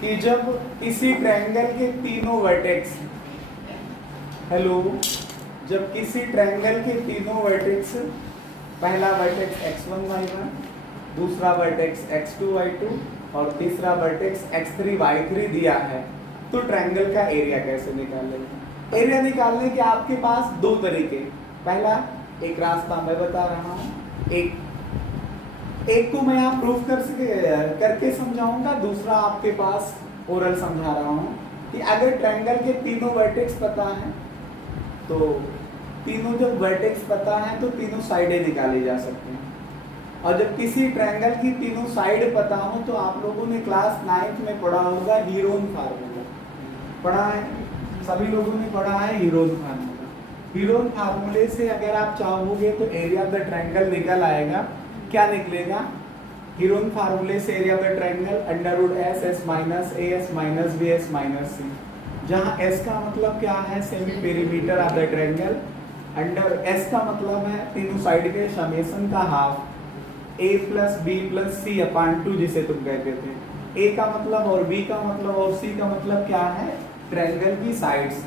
कि जब किसी ट्रायंगल के तीनों वर्टेक्स, हेलो, जब किसी ट्रायंगल के तीनों वर्टेक्स, पहला वर्टेक्स x1 y1, दूसरा वर्टेक्स x2 y2 और तीसरा वर्टेक्स x3 y3 दिया है, तो ट्रायंगल का एरिया कैसे निकालेंगे? एरिया निकालने के आपके पास दो तरीके। पहला एक रास्ता मैं बता रहा हूँ, एक को मैं यहाँ प्रूफ करके समझाऊंगा, दूसरा आपके पास ओरल समझा रहा हूँ कि अगर ट्रायंगल के तीनों वर्टेक्स पता है तो तीनों जब वर्टेक्स पता है तो तीनों साइडें निकाली जा सकती हैं। और जब किसी ट्रायंगल की तीनों साइड पता हो तो आप लोगों ने क्लास 9th में पढ़ा होगा हीरोन फार्मूला, पढ़ा है? सभी लोगों ने पढ़ा है हीरोन फार्मूला। हीरोन फार्मूले से अगर आप चाहोगे तो एरिया ऑफ द ट्रायंगल निकल आएगा। क्या निकलेगा? हीरोन फार्मूले से area of the triangle under root S S minus A S minus B S minus C, जहाँ एस का मतलब क्या है? Semi perimeter of the triangle. Under S का मतलब है तीनों साइड के समेशन का half, a plus B plus C upon 2 जिसे तुम कहते थे। a का मतलब और b का मतलब और c का मतलब क्या है? ट्रायंगल की साइड्स।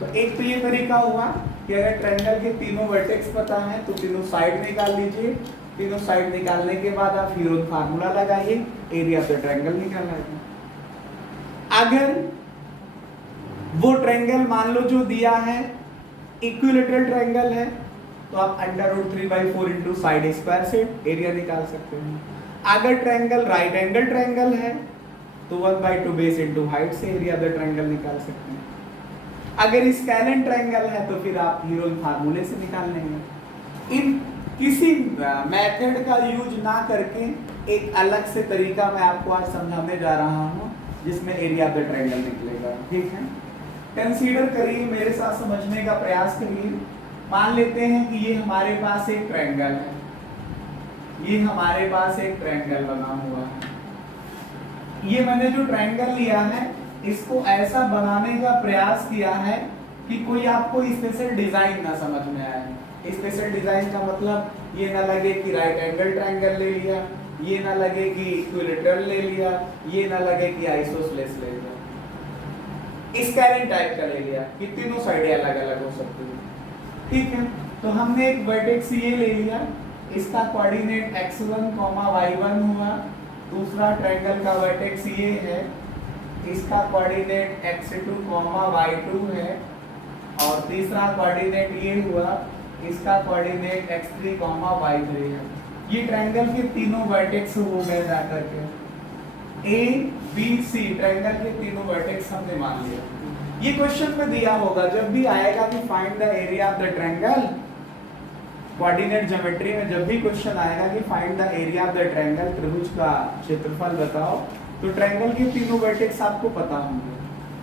तो एक तो ये तरीका हुआ कि अगर ट्रायंगल के तीनों वर्टेक्स पता है तो तीनों साइड निकाल लीजिए। तीनों साइड निकालने के बाद आप हीरोन फार्मूला लगाइए, एरिया ऑफ द ट्रायंगल निकाल आएगा। अगर वो ट्रायंगल मान लो जो दिया है इक्विलैटरल ट्रायंगल है तो आप under root 3/4 into side square से एरिया निकाल सकते हैं। अगर ट्रायंगल राइट एंगल ट्रायंगल है तो 1/2 बेस इंटू हाइट से एरिया ऑफ द ट्रायंगल निकाल सकते हैं। अगर स्केलेन ट्रायंगल है तो फिर आप हीरोन फार्मूले से निकाल लेंगे। इन किसी मेथड का यूज ना करके एक अलग से तरीका मैं आपको आज समझाने जा रहा हूँ जिसमें एरिया ऑफ द ट्रायंगल निकलेगा। ठीक है, कंसीडर करिए, मेरे साथ समझने का प्रयास करिए। मान लेते हैं कि ये हमारे पास एक ट्रायंगल है, ये हमारे पास एक ट्रायंगल बना हुआ है। ये मैंने जो ट्रायंगल लिया है इसको ऐसा बनाने का प्रयास किया है कि कोई आपको स्पेशल डिजाइन ना समझ में आए। स्पेशल डिजाइन का मतलब ये ना लगे कि राइट एंगल ट्रायंगल ले लिया, ये ना लगे कि इक्विलैटरल ले लिया, ये ना लगे कि आइसोसेलेस ले लिया, स्केलेन टाइप का ले लिया कि तीनों साइडें अलग अलग हो सकती है। ठीक है, तो हमने एक वर्टेक्स ये ले लिया, इसका कोऑर्डिनेट x1, y1 हुआ। दूसरा ट्रायंगल का वर्टेक्स ये है, इसका कोऑर्डिनेट x2, y2 है। और तीसरा कोऑर्डिनेट ये हुआ, इसका कोऑर्डिनेट x3, y3 है। ये ट्रायंगल के तीनों वर्टेक्स हो गए जाकर के A, B, C, ट्रायंगल के तीनों वर्टेक्स हमने मान लिया। ये क्वेश्चन में दिया होगा, जब भी आएगा कि find the area of the triangle, coordinate geometry में जब भी क्वेश्चन आएगा कि find the area of the triangle, त्रिभुज का क्षेत्रफल बताओ, तो ट्रायंगल के तीनों वर्टेक्स आपको पता होंगे,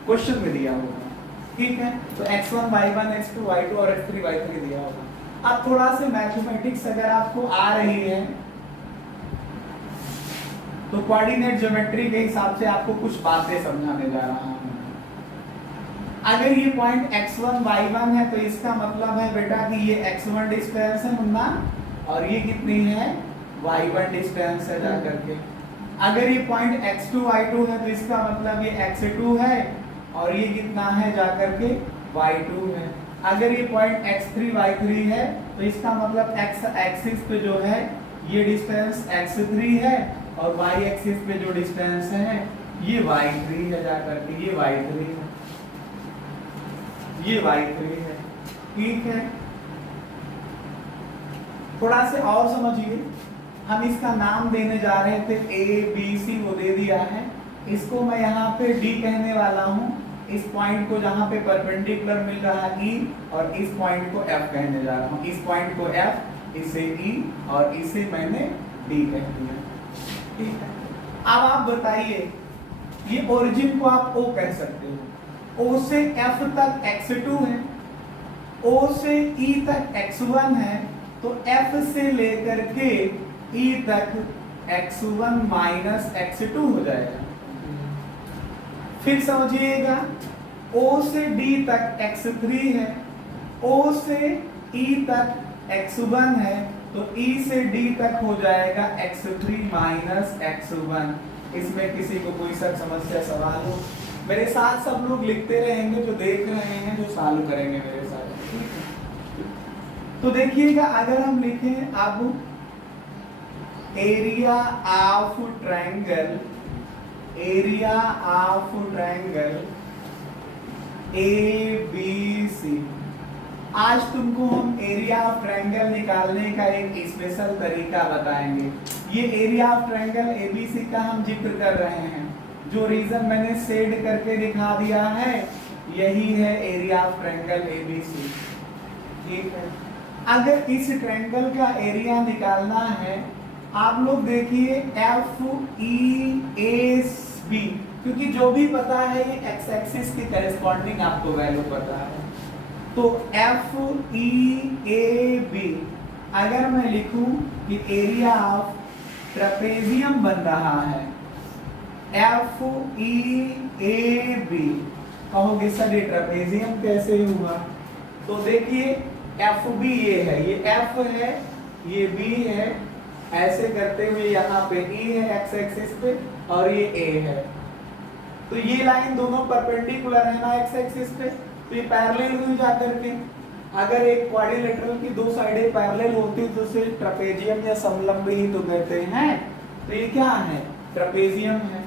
क्वेश्चन में दिया होगा। ठीक है, तो x1 y1 x2 y2 और x3 y3 दिया होगा। अब थोड़ा से मैथमेटिक्स अगर आपको आ रही है तो कोऑर्डिनेट ज्योमेट्री के हिसाब से आपको कुछ बातें समझाने जा रहा हूं। अगर ये पॉइंट x1 y1 है तो इसका मतलब है बेटा कि ये x1 डिस्टेंस है मुन्ना, और ये कितनी है? y1 डिस्टेंस है जाकर के। अगर ये पॉइंट x2 y2 है तो इसका मतलब ये x2 है और ये कितना है जाकर के? y2 है। अगर ये पॉइंट x3 y3 है तो इसका मतलब x एक्सिस पे जो है ये डिस्टेंस x3 है और y एक्सिस पे जो डिस्टेंस है ये y3 है जाकर के, ये y3 है, ये y3 है। ठीक है, थोड़ा से और समझिए। हम इसका नाम देने जा रहे थे A, B, C, वो दे दिया है। इसको मैं यहाँ पे D कहने वाला हूँ, इस पॉइंट को जहाँ पे परपेंडिकुलर मिल रहा है E, और इस पॉइंट को F कहने जा रहा हूँ। इस पॉइंट को F, इसे E और इसे मैंने D कह दिया। ठीक है, अब आप बताइए, ये ओरिजिन को आप O कह सकते हो। O से F तक x2 है, O से E तक x1 है, तो F से लेकर के E तक x1 माइनस x2 हो जाएगा। फिर समझिएगा, O से D तक x3 है, O से E तक x1 है, तो E से D तक हो जाएगा x3 माइनस x1। इसमें किसी को कोई सब समस्या सवाल हो, मेरे साथ सब लोग लिखते रहेंगे, जो देख रहे हैं जो सॉल्व करेंगे मेरे साथ, ठीक है। तो देखिएगा अगर हम लिखें अब area of triangle, area of triangle ABC, आज तुमको हम एरिया ऑफ ट्रायंगल निकालने का एक स्पेशल तरीका बताएंगे। ये एरिया ऑफ ट्रायंगल ABC का हम जिक्र कर रहे हैं, जो रीजन मैंने शेड करके दिखा दिया है यही है एरिया ऑफ ट्रायंगल ABC, ठीक है। अगर इस ट्रायंगल का एरिया निकालना है, आप लोग देखिए FEAB, क्योंकि जो भी पता है ये एक्स एक्सिस के करेस्पॉन्डिंग आपको वैल्यू पता है, तो FEAB अगर मैं लिखूं कि एरिया ऑफ ट्रेपेजियम बन रहा है FEAB, कहोगे सर ये ट्रेपेजियम कैसे हुआ? तो देखिए FB ये है, ये F है, ये B है, ऐसे करते हुए यहाँ पे E है एक्स एक्सिस पे और ये A है, तो ये लाइन दोनों परपेंडिकुलर है ना एक्स एक्सिस पे, तो ये पैरेलल हुई जाकर के। अगर एक क्वाड्रिलेटरल की दो साइडें पैरेलल होती तो उसे ट्रेपेजियम या समलंब ही तो कहते हैं, तो ये क्या है? ट्रेपेजियम है।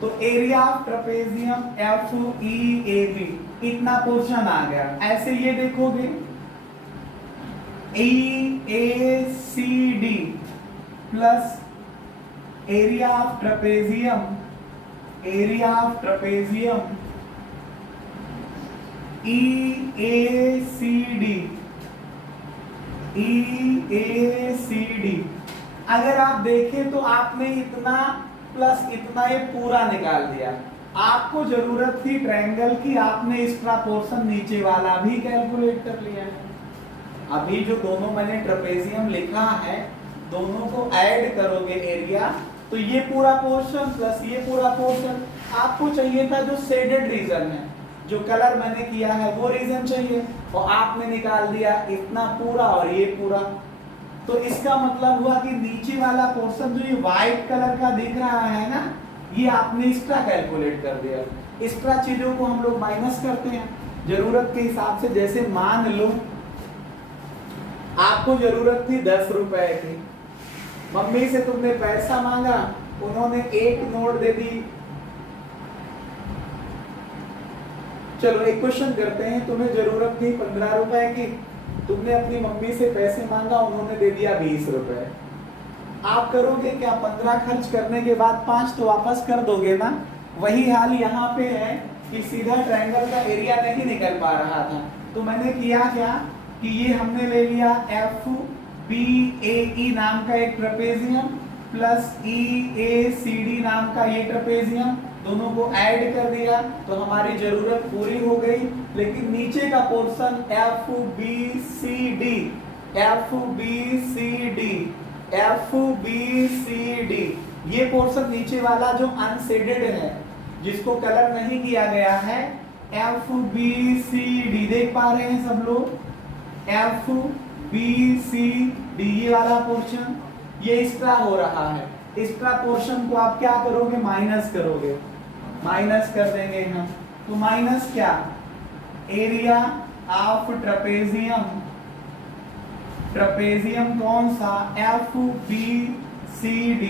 तो एरिया ऑफ ट्रेपेजियम FEAB, इतना पोर्शन आ गया। ऐसे ये देखोगे EACD plus area of trapezium, area of trapezium EACD, अगर आप देखें तो आपने इतना प्लस इतना ये पूरा निकाल दिया। आपको जरूरत थी ट्रायंगल की, आपने एक्स्ट्रा पोर्शन नीचे वाला भी कैलकुलेट कर लिया है। अभी जो दोनों मैंने ट्रेपेजियम लिखा है, दोनों को ऐड करोगे एरिया, तो ये पूरा पोर्शन प्लस ये पूरा पोर्शन। आपको चाहिए था जो शेडेड रीजन है, जो कलर मैंने किया है वो रीजन चाहिए, और आपने निकाल दिया इतना पूरा और ये पूरा। तो इसका मतलब हुआ कि नीचे वाला पोर्शन जो ये व्हाइट कलर का दिख रहा है ना, ये आपने एक्स्ट्रा कैलकुलेट कर दिया। एक्स्ट्रा चीजों को हम लोग माइनस करते हैं जरूरत के हिसाब से। जैसे मान लो आपको जरूरत थी 10 रुपए की, मम्मी से तुमने पैसा मांगा, उन्होंने एक नोट दे दी। चलो एक क्वेश्चन करते हैं, तुम्हें जरूरत थी 15 रुपए की, तुमने अपनी मम्मी से पैसे मांगा, उन्होंने दे दिया 20 रुपए। आप करोगे क्या? 15 खर्च करने के बाद 5 तो वापस कर दोगे ना। वही हाल यहाँ पे है कि सीधा ट्रायंगल का एरिया नहीं निकल पा रहा था, तो मैंने किया क्या कि ये हमने ले लिया FBAE नाम का एक ट्रेपेजियम प्लस EACD नाम का ये ट्रेपेजियम, दोनों को ऐड कर दिया तो हमारी जरूरत पूरी हो गई। लेकिन नीचे का पोर्शन FBCD ये पोर्शन नीचे वाला जो अनशेडेड है, जिसको कलर नहीं किया गया है, FBCD देख पा रहे हैं सब लोग? FBCD ये वाला पोर्शन ये एक्स्ट्रा हो रहा है। एक्स्ट्रा पोर्शन को आप क्या करोगे? माइनस करोगे, माइनस कर देंगे हम। तो माइनस क्या? एरिया ऑफ ट्रेपेजियम, ट्रेपेजियम कौन सा? FBCD।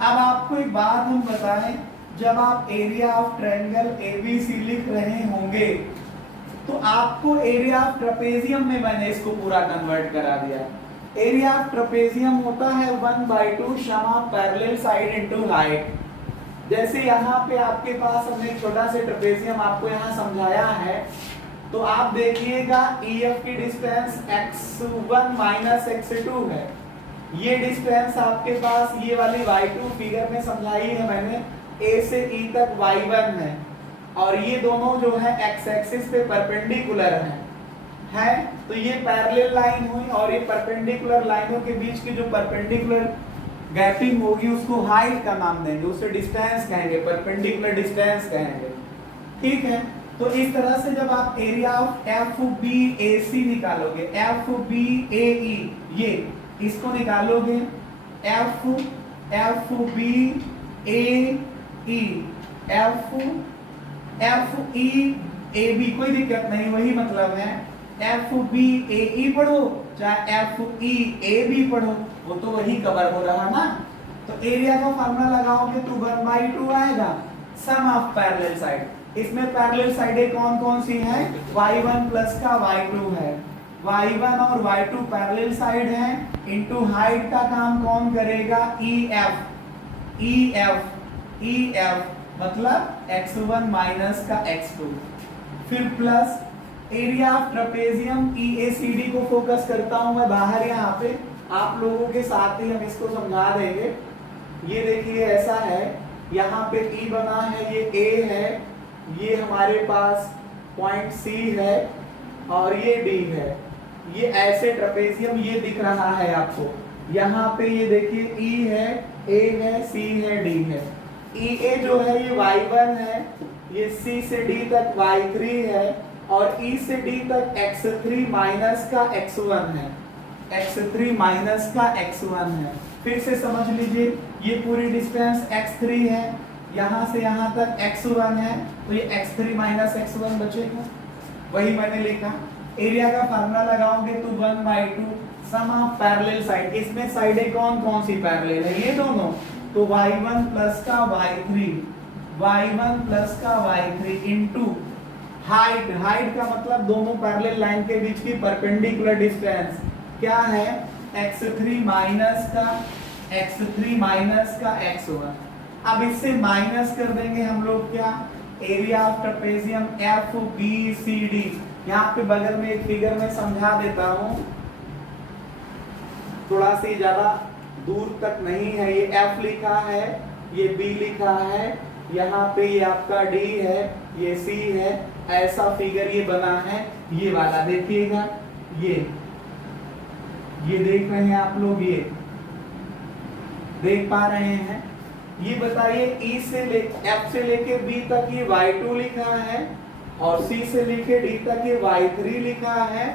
अब आपको एक बात हम बताएं, जब आप एरिया ऑफ ट्रायंगल ABC लिख रहे होंगे तो आपको एरिया ऑफ ट्रेपेजियम में मैंने इसको पूरा कन्वर्ट करा दिया। एरिया ऑफ ट्रेपेजियम होता है 1/2 sum of parallel side into height. जैसे यहाँ पे आपके पास हमने छोटा से ट्रेपेजियम आपको यहाँ समझाया है, तो आप देखिएगा EF की डिस्टेंस x1 माइनस x2 है। ये डिस्टेंस आपके पास ये वाली y2 फिगर में समझाई है मैंने, A से E तक y1 है, और ये दोनों जो है x एक्सिस पे परपेंडिकुलर है। तो ये पैरेलल लाइन हुई, और ये परपेंडिकुलर लाइनों के बीच की जो परपेंडिकुलर गैपिंग होगी उसको हाइट का नाम देंगे, उसे डिस्टेंस कहेंगे, परपेंडिकुलर डिस्टेंस कहेंगे, ठीक है। तो इस तरह से जब आप एरिया ऑफ FBAC निकालोगे, FBAE ये इसको निकालोगे F F B A E F F E A B, कोई दिक्कत नहीं, वही मतलब है। एफ बी ए ई पढ़ो चाहे एफ ई ए बी पढ़ो, वो तो वही कवर हो रहा ना। तो एरिया का फार्मूला लगाओगे तो 1/2 आएगा, सम ऑफ पैरेलल साइड। इसमें पैरेलल साइडें कौन कौन सी हैं? y1 प्लस का y2 है, y1 और y2 पैरेलल साइड हैं, इनटू हाइट का काम कौन करेगा? EF EF EF मतलब x1 माइनस का x2, फिर plus area of trapezium EACD को फोकस करता हूं मैं बाहर, यहाँ पे आप लोगों के साथ ही हम इसको समझा देंगे। ये देखिए ऐसा है, यहाँ पे E बना है, ये A है, ये हमारे पास पॉइंट C है और ये D है। ये ऐसे ट्रेपेजियम ये दिख रहा है आपको, यहाँ पे ये देखिए E है, A है, C है, D है। EA जो है ये y1 है, ये C से D तक y3 है और E से D तक x3 माइनस का x1 है, x3 माइनस का x1 है। फिर से समझ लीजिए, ये पूरी डिस्टेंस x3 है, यहाँ से यहाँ तक x1 है, तो ये x3 माइनस x1 बचेगा, वही मैंने लिखा। एरिया का फार्मूला लगाओगे तो 1/2 सम ऑफ पैरेलल साइड। इसमें साइडें कौन कौन सी पैरेलल है? ये दोनों, तो y1 प्लस का y3, y1 प्लस का y3 इनटू हाइट। हाइट का मतलब दोनों पैरेलल लाइन के बीच की परपेंडिकुलर डिस्टेंस क्या है? x3 माइनस का x1। अब इससे माइनस कर देंगे हम लोग क्या? Area of trapezium FBCD। यहाँ पे बगल में एक फिगर में समझा देता हूँ, थोड़ा सी ज्यादा दूर तक नहीं है। ये F लिखा है, ये B लिखा है, यहाँ पे ये आपका D है, ये C है, ऐसा फिगर ये बना है। ये वाला देखिएगा, ये देख रहे हैं आप लोग, ये देख पा रहे हैं? ये बताइए E से F से लेके B तक ये y2 लिखा है और C से लेके D तक ये y3 लिखा है,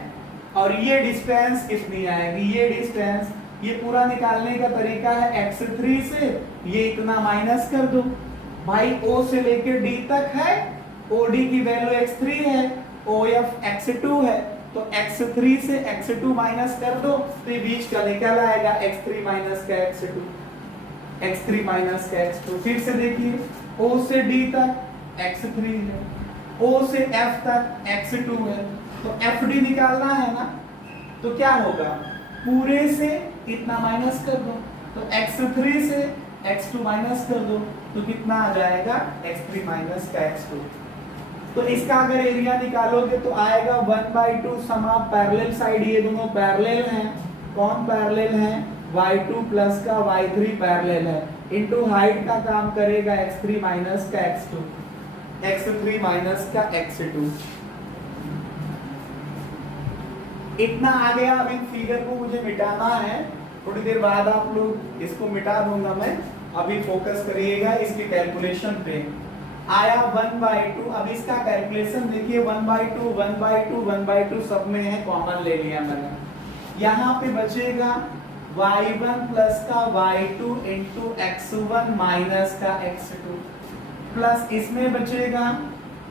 और ये डिस्टेंस कितनी आएगी? ये डिस्टेंस, ये पूरा निकालने का तरीका है x3 से ये इतना माइनस कर दो भाई। O से लेके D तक है, OD की वैल्यू x3 है, OF x2 है, तो x3 से x2 माइनस कर दो तो ये बीच का निकल आएगा x3 माइनस का x2, x3 माइनस का x2। फिर से देखिए, O से D तक x3 है, O से F तक x2 है, तो FD निकालना है ना, तो क्या होगा? पूरे से इतना माइनस कर दो, तो x3 से x2 माइनस कर दो तो कितना आ जाएगा? x3 माइनस का x2। तो इसका अगर एरिया निकालोगे तो आएगा 1/2 सम ऑफ पैरेलल साइड। ये दोनों पैरेलल हैं, कौन पैरेलल हैं? y2 प्लस का y3 पैरेलल है, इनटू हाइट का काम करेगा x3 माइनस का x2, x3 माइनस का x2। इतना आ गया। अब इन फिगर को मुझे मिटाना है, थोड़ी देर बाद आप लोग इसको मिटा दूंगा मैं, अभी फोकस करिएगा इसकी कैलकुलेशन पे। आया 1/2। अब इसका कैलकुलेशन देखिए, 1/2 1/2 1/2 सब में है, कॉमन ले लिया मैंने। यहाँ पे बचेगा y1 प्लस का y2 इंटू x1 माइनस का x2, प्लस इसमें बचेगा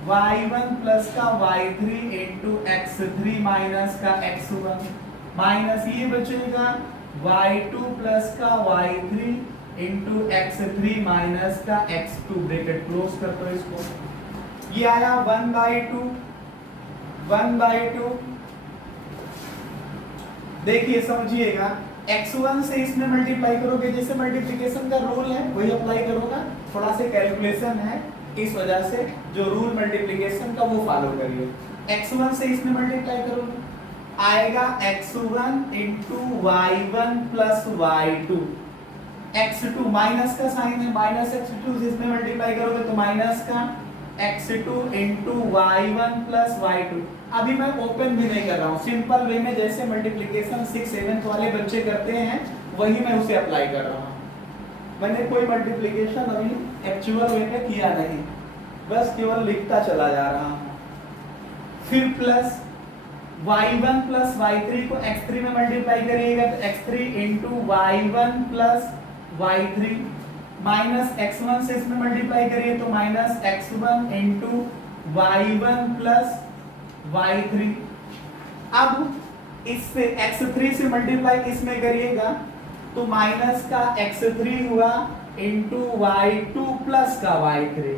y1 प्लस का y3 इंटू x3 माइनस का x1, माइनस ये बचेगा y2 प्लस का y3 इंटू x3 माइनस का x2, ब्रैकेट क्लोज कर दो इसको। ये आया 1/2 1/2। देखिए समझिएगा, x1 से इसमें मल्टीप्लाई करोगे, जैसे मल्टीप्लिकेशन का रूल है वही अप्लाई करूंगा, थोड़ा से कैलकुलेशन है इस वजह से, जो रूल मल्टीप्लिकेशन का वो फॉलो करिए। x1 से इसमें मल्टीप्लाई करोगे, आएगा x1 into y1 plus y2, x2 minus का साइन है, माइनस x2 से इसमें मल्टीप्लाई करोगे तो माइनस का x2 into y1 plus y2। अभी मैं ओपन भी नहीं कर रहा हूँ, सिंपल वे में जैसे मल्टीप्लिकेशन 6-7 वाले बच्चे करते हैं वही मैं उसे अप्लाई कर रहा हूँ। मैंने कोई मल्टीप्लिकेशन अभी एक्चुअल वे में किया नहीं, बस केवल लिखता चला जा रहा हूँ। फिर प्लस y1 प्लस y3 को x3 में मल्टीप्लाई करिएगा तो x3 into y1 plus y3 minus x1 से इसमें मल्टीप्लाई करिए तो minus x1 into y1 plus y3। अब इससे x3 से मल्टीप्लाई इसमें करिएगा तो माइनस का x3 हुआ इंटू y2 प्लस का y3,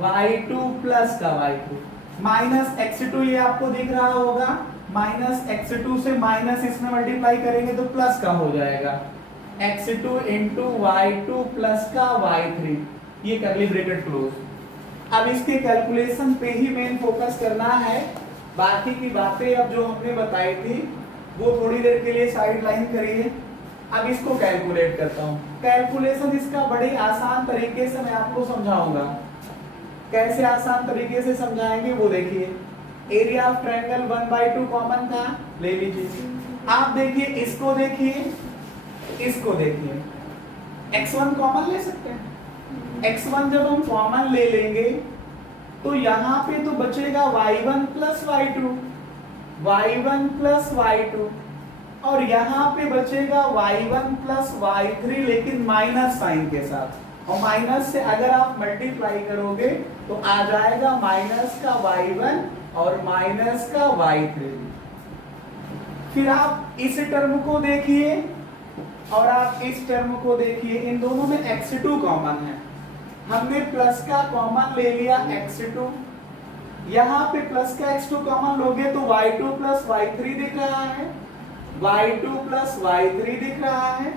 y2 प्लस का y3 माइनस x2, ये आपको दिख रहा होगा, माइनस x2 से माइनस इसमें मल्टीप्लाई करेंगे तो प्लस का हो जाएगा x2 इंटू y2 प्लस का y3, ये कर्ली ब्रैकेट क्लोज। अब इसके कैलकुलेशन पे ही मेन फोकस करना है, बाकी की बातें अब जो हमने बताई थी वो थोड़ी देर के लिए साइड लाइन करिए। अब इसको कैलकुलेट करता हूँ। कैलकुलेशन इसका बड़ी आसान तरीके से मैं आपको समझाऊंगा। कैसे आसान तरीके से समझाएंगे वो देखिए। एरिया ऑफ ट्रायंगल 1/2 कॉमन था, ले लीजिए। आप देखिए इसको देखिए, इसको देखिए, x1 कॉमन ले सकते हैं। x1 जब हम कॉमन ले लेंगे तो यहाँ पे तो बचेगा y1 plus y2, y1 plus y2, और यहाँ पे बचेगा y1 प्लस y3 लेकिन माइनस साइन के साथ, और माइनस से अगर आप मल्टीप्लाई करोगे तो आ जाएगा माइनस का y1 और माइनस का y3। फिर आप इस टर्म को देखिए और आप इस टर्म को देखिए, इन दोनों में x2 कॉमन है। हमने प्लस का कॉमन ले लिया x2, यहाँ पे प्लस का x2 कॉमन लोगे तो y2 प्लस y3 दिख रहा है, y2 प्लस y3 दिख रहा है,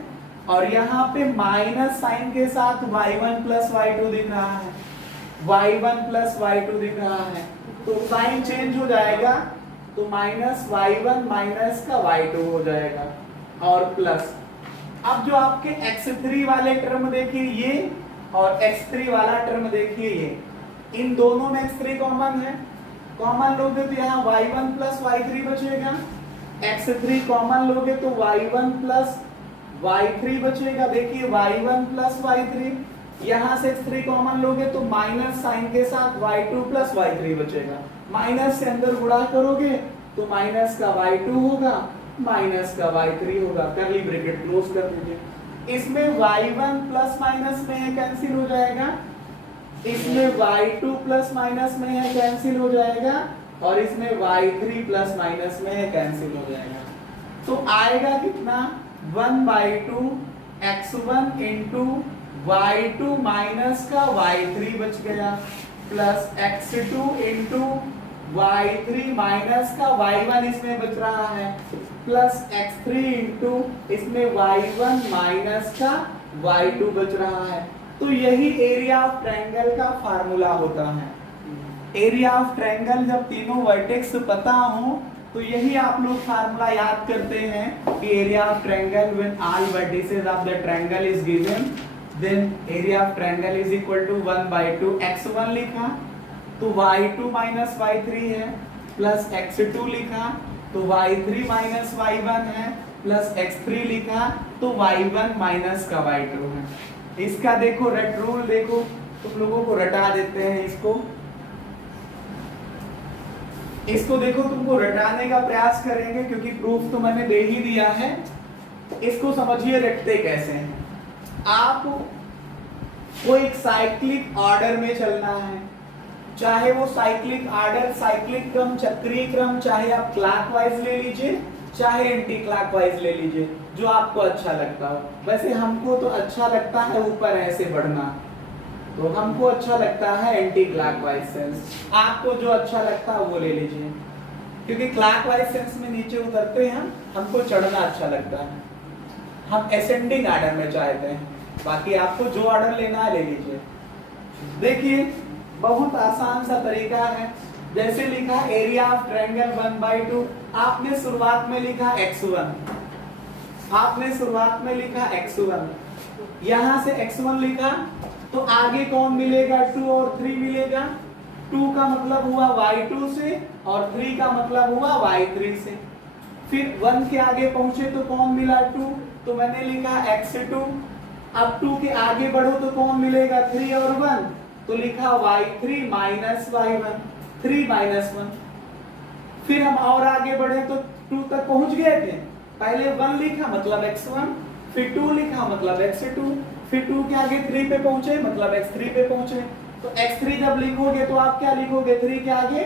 और यहाँ पे माइनस साइन के साथ y1 प्लस y2 दिख रहा है, y1 प्लस y2 दिख रहा है। तो साइन चेंज हो जाएगा तो माइनस y1 माइनस का y2 हो जाएगा और प्लस। अब जो आपके x3 वाले टर्म देखिए ये, और x3 वाला टर्म देखिए ये, इन दोनों में x3 कॉमन है। कॉमन लोगे तो यहाँ y1 प्लस y3 बचेगा, x3 कॉमन लोगे तो y1 प्लस y3 बचेगा। देखिए y1 प्लस y3, यहाँ से x3 कॉमन लोगे तो माइनस साइन के साथ y2 प्लस y3 बचेगा। माइनस से अंदर गुणा करोगे तो माइनस का y2 होगा, माइनस का y3 होगा। कर्ली ब्रैकेट क्लोज कर दीजिए। इसमें y1 प्लस माइनस में है, कैंसिल हो जाएगा। इसमें y2 प्लस माइनस में है, कैंसिल हो जाएगा, और इसमें y3 प्लस माइनस में है, कैंसिल हो जाएगा। तो आएगा कितना, 1/2 x1 इंटू y2 माइनस का y3 बच गया, plus x2 into y3 minus का y1 इसमें बच रहा है, प्लस x3 इंटू इसमें y1 माइनस का y2 बच रहा है। तो यही एरिया ऑफ ट्रायंगल का फार्मूला होता है। एरिया ऑफ ट्रायंगल जब तीनों वर्टेक्स पता हो तो यही आप लोग फार्मूला याद करते हैं कि area of triangle when all vertices of the triangle is given, then area of triangle is equal to 1/2 x1 लिखा तो y2 माइनस y3 है, प्लस x2 लिखा तो y3 माइनस y1 है, प्लस x3 लिखा तो y1 माइनस का y2 है। इसका देखो रट रूल, देखो तुम लोगों को रटा देते हैं इसको देखो, तुमको रटाने का प्रयास करेंगे क्योंकि प्रूफ तो मैंने दे ही दिया है। इसको समझिए रटते कैसे हैं। आपको एक साइक्लिक ऑर्डर में चलना है, चाहे वो साइक्लिक ऑर्डर, साइक्लिक क्रम, चक्रीय क्रम, चाहे आप क्लॉकवाइज ले लीजिए चाहे एंटी क्लॉकवाइज ले लीजिए, जो आपको अच्छा लगता हो। वैसे हमको तो अच्छा लगता है ऊपर ऐसे बढ़ना, तो हमको अच्छा लगता है एंटी क्लॉकवाइज सेंस। आपको जो अच्छा लगता है वो ले लीजिए, क्योंकि क्लॉकवाइज सेंस में नीचे उतरते हैं, हमको चढ़ना अच्छा लगता है, हम असेंडिंग ऑर्डर में चाहते हैं। बाकी आपको जो ऑर्डर लेना है ले लीजिए। देखिए बहुत आसान सा तरीका है। जैसे लिखा एरिया ऑफ ट्रायंगल 1/2, आपने शुरुआत में लिखा x1, आपने शुरुआत में लिखा x1, यहां से x1 लिखा तो आगे कौन मिलेगा, 2 और 3 मिलेगा। 2 का मतलब हुआ y2 से और 3 का मतलब हुआ y3 से। फिर 1 के आगे पहुंचे तो कौन मिला, 2, तो मैंने लिखा x2। अब 2 के आगे बढ़ो तो कौन मिलेगा, 3 और 1, तो लिखा y3 माइनस y1, 3 माइनस 1। फिर हम और आगे बढ़े तो 2 तक पहुंच गए थे। पहले 1 लिखा मतलब x1, फिर 2 लिखा मतलब x2, फिर 2 के आगे 3 पे पहुंचे मतलब x3 पे पहुंचे। तो x3 जब लिखोगे तो आप क्या लिखोगे, 3 के आगे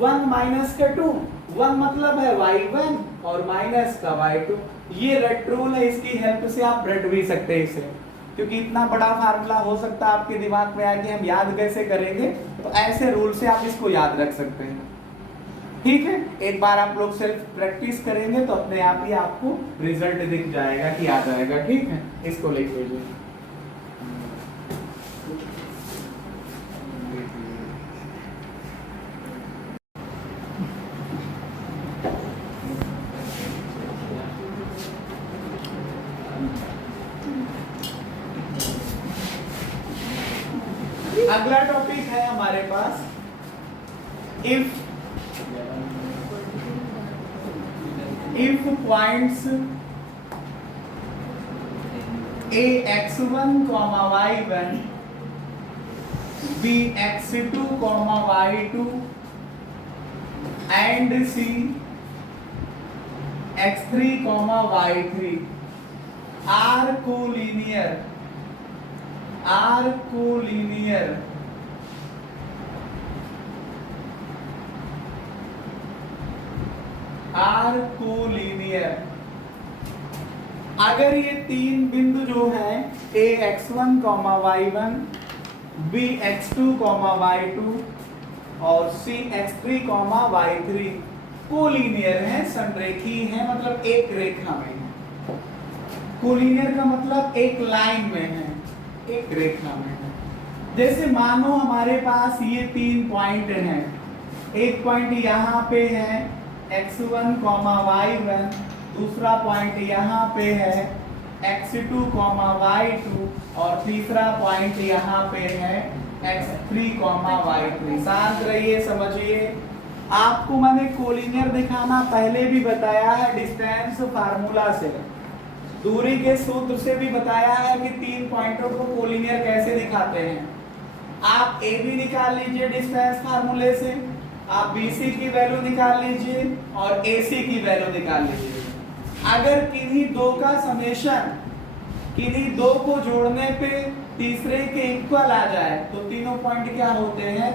1 माइनस का 2, 1 मतलब है y1 और माइनस का y2। ये रट रूल है, इसकी हेल्प से आप रट भी सकते हैं इसे, क्योंकि इतना बड़ा फार्मूला हो सकता है आपके दिमाग में आके हम याद कैसे करेंगे, तो ऐसे रूल से आप इसको याद रख सकते हैं। ठीक है, एक बार आप लोग सेल्फ प्रैक्टिस करेंगे तो अपने आप ही आपको रिजल्ट दिख जाएगा कि आ जाएगा। ठीक है, इसको लिख लीजिए। अगला टॉपिक है हमारे पास if points a x1, y1 b x2, y2 and c x3, y3 are collinear अगर ये तीन बिंदु जो हैं a x1, y1 b x2, y2 और c x3, y3 कोलिनियर हैं, संरेखीय हैं, मतलब एक रेखा में है। कोलिनियर का मतलब एक लाइन में है, एक रेखा में है। जैसे मानो हमारे पास ये तीन पॉइंट हैं, एक पॉइंट यहाँ पे है x1, y1, दूसरा पॉइंट यहाँ पे है x2, y2 और तीसरा पॉइंट यहाँ पे है x3, y3। शांत रहिए, समझिए। आपको मैंने कोलिनियर दिखाना पहले भी बताया है, डिस्टेंस फार्मूला से, दूरी के सूत्र से भी बताया है कि तीन पॉइंटों को कोलिनियर कैसे दिखाते हैं। आप ए बी निकाल लीजिए डिस्टेंस फार्मूले से, आप BC की वैल्यू निकाल लीजिए और AC की वैल्यू निकाल लीजिए। अगर किन्हीं दो का समेशन, किन्हीं दो को जोड़ने पे तीसरे के इक्वल आ जाए तो तीनों पॉइंट क्या होते हैं,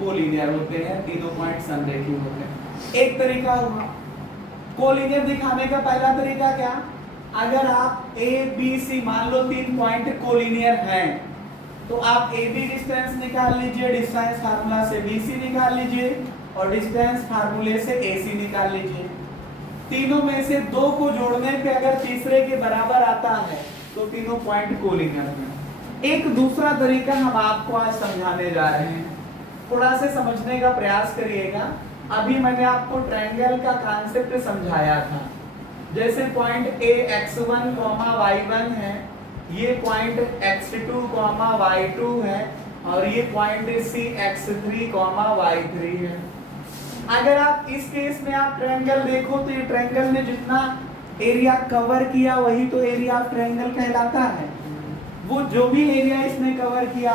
कोलिनियर होते हैं, तीनों पॉइंट संरेखीय होते हैं। एक तरीका हुआ कोलिनियर दिखाने का। पहला तरीका क्या, अगर आप A B C मान लो तीन पॉइंट कोलिनियर हैं तो आप AB डिस्टेंस निकाल लीजिए, डिस्टेंस फार्मूला से BC निकाल लीजिए और डिस्टेंस फार्मूले से AC निकाल लीजिए। तीनों में से दो को जोड़ने पे अगर तीसरे के बराबर आता है तो तीनों पॉइंट कोलिनियर हैं। एक दूसरा तरीका हम आपको आज समझाने जा रहे हैं, थोड़ा से समझने का प्रयास करिएगा। अभी मैंने आपको ट्रायंगल का कॉन्सेप्ट समझाया था। जैसे पॉइंट A x1, y1 है, ये पॉइंट x2, y2 है और ये पॉइंट C x3, y3 है। अगर आप इस केस में आप ट्रायंगल देखो तो ये ट्रायंगल ने जितना एरिया कवर किया वही तो एरिया ऑफ ट्रायंगल कहलाता है। वो जो भी एरिया इसने कवर किया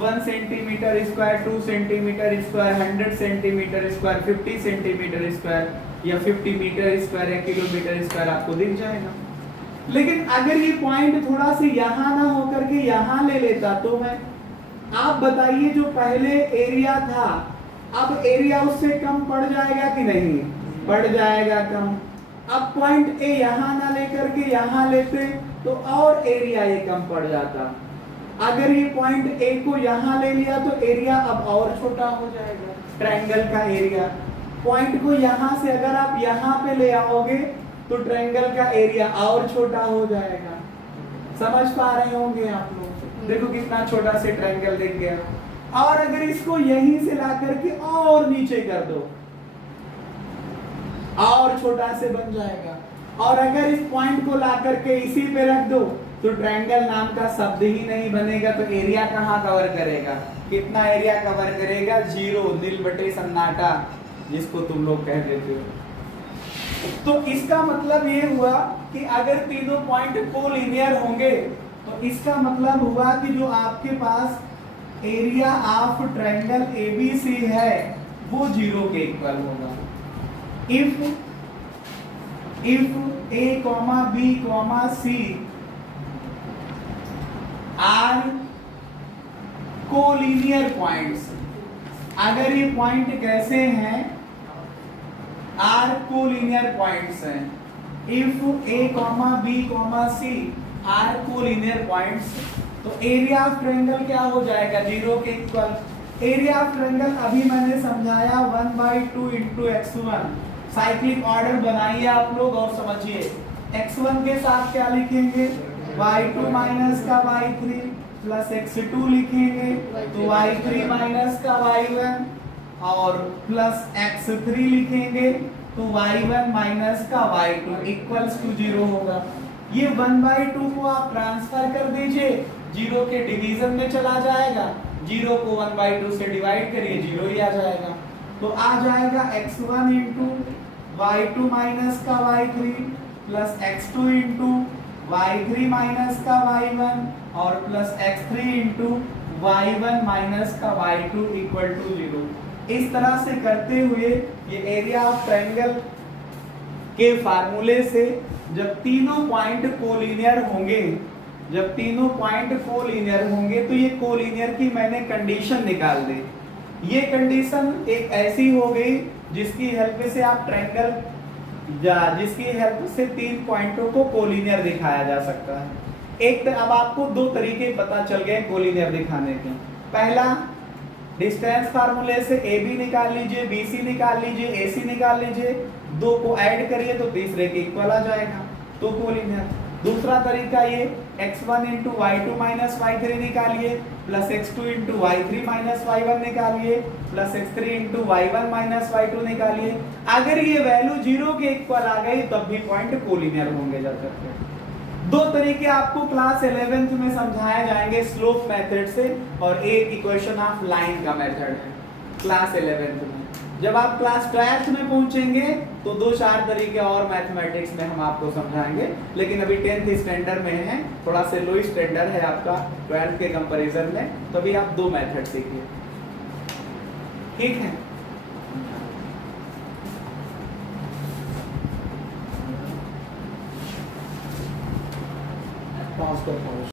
1 centimetre square, 2 centimetre square, 100 centimetre square, 50 centimetre square या 50 मीटर स्क्वायर या किलोमीटर स्क्वायर आपको दिख जाएगा। लेकिन अगर ये पॉइंट थोड़ा सा यहाँ ना होकर के यहाँ ले लेता तो मैं, आप बताइए जो पहले एरिया था अब एरिया उससे कम पड़ जाएगा कि नहीं, पड़ जाएगा कम। अब पॉइंट A यहाँ ना लेकर के यहाँ लेते तो और एरिया ये कम पड़ जाता। अगर ये पॉइंट A को यहाँ ले लिया तो एरिया अब और छोटा हो जाएगा, ट्रायंगल का एरिया। पॉइंट को यहाँ से अगर आप यहाँ पे ले आओगे तो ट्रायंगल का एरिया और छोटा हो जाएगा। समझ पा रहे होंगे आप लोग, देखो कितना छोटा से ट्रायंगल दिख गया। और अगर इसको यहीं से ला करके और नीचे कर दो और छोटा से बन जाएगा। और अगर इस पॉइंट को ला करके इसी पे रख दो तो ट्रायंगल नाम का शब्द ही नहीं बनेगा। तो एरिया कहाँ कवर करेगा, कितना एरिया कवर करेगा, 0, नील बटे सन्नाटा जिसको तुम लोग कह देते हो। तो इसका मतलब ये हुआ कि अगर तीनों पॉइंट कोलिनियर होंगे तो इसका मतलब हुआ कि जो आपके पास एरिया ऑफ ट्रायंगल ABC है वो 0 के इक्वल होगा। if a comma b comma c are collinear points, अगर ये पॉइंट कैसे हैं, आर कोलिनियर पॉइंट्स हैं, if A comma B comma C are collinear points, तो एरिया ऑफ ट्रायंगल क्या हो जाएगा, 0 के इक्वल। एरिया ऑफ ट्रायंगल अभी मैंने समझाया 1/2 इंटू x1। साइक्लिक ऑर्डर बनाइए आप लोग और समझिए। x1 के साथ क्या लिखेंगे, y2 माइनस का y3 प्लस x2 लिखेंगे तो y3 माइनस का y1 और प्लस x3 लिखेंगे तो y1 माइनस का y2 इक्वल्स टू 0 होगा। ये 1/2 को आप ट्रांसफर कर दीजिए, 0 के डिवीजन में चला जाएगा, 0 को 1/2 से डिवाइड करिए 0 ही आ जाएगा। तो आ जाएगा x1 इंटू y2 माइनस का y3 plus x2 into y3 minus का y1 और plus x3 into y1 minus का y2 इक्वल टू 0। इस तरह से करते हुए ये एरिया ऑफ ट्रायंगल के फार्मूले से जब तीनों पॉइंट कोलिनियर होंगे, जब तीनों पॉइंट कोलिनियर होंगे तो ये कोलिनियर की मैंने कंडीशन निकाल दी। ये कंडीशन एक ऐसी हो गई जिसकी हेल्प से आप ट्रायंगल जिसकी हेल्प से तीन पॉइंटों को कोलिनियर दिखाया जा सकता है। एक अब आपको दो तरीके पता चल गए कोलिनियर दिखाने के। पहला, डिस्टेंस फार्मूले से AB निकाल लीजिए, BC निकाल लीजिए, AC निकाल लीजिए, दो को ऐड करिए तो तीसरे के इक्वल आ जाएगा, तो कोलिनियर। दूसरा तरीका ये x1 into y2 minus y3 निकालिए plus x2 into y3 minus y1 निकालिए plus x3 into y1 minus y2 निकालिए। अगर ये वैल्यू 0 के इक्वल आ गई तब भी पॉइंट कोलिनियर होंगे जा सकते हैं। दो तरीके आपको क्लास 11th में समझाए जाएंगे स्लोप मेथड से, और एक इक्वेशन ऑफ लाइन का मेथड है क्लास 11th में। जब आप क्लास 12th में पहुंचेंगे तो 2-4 तरीके और मैथमेटिक्स में हम आपको समझाएंगे, लेकिन अभी 10th स्टैंडर्ड में है, थोड़ा से लो स्टैंडर्ड है आपका 12th के कंपैरिजन में, तो अभी आप दो मेथड सीखिए, ठीक है। पॉज कर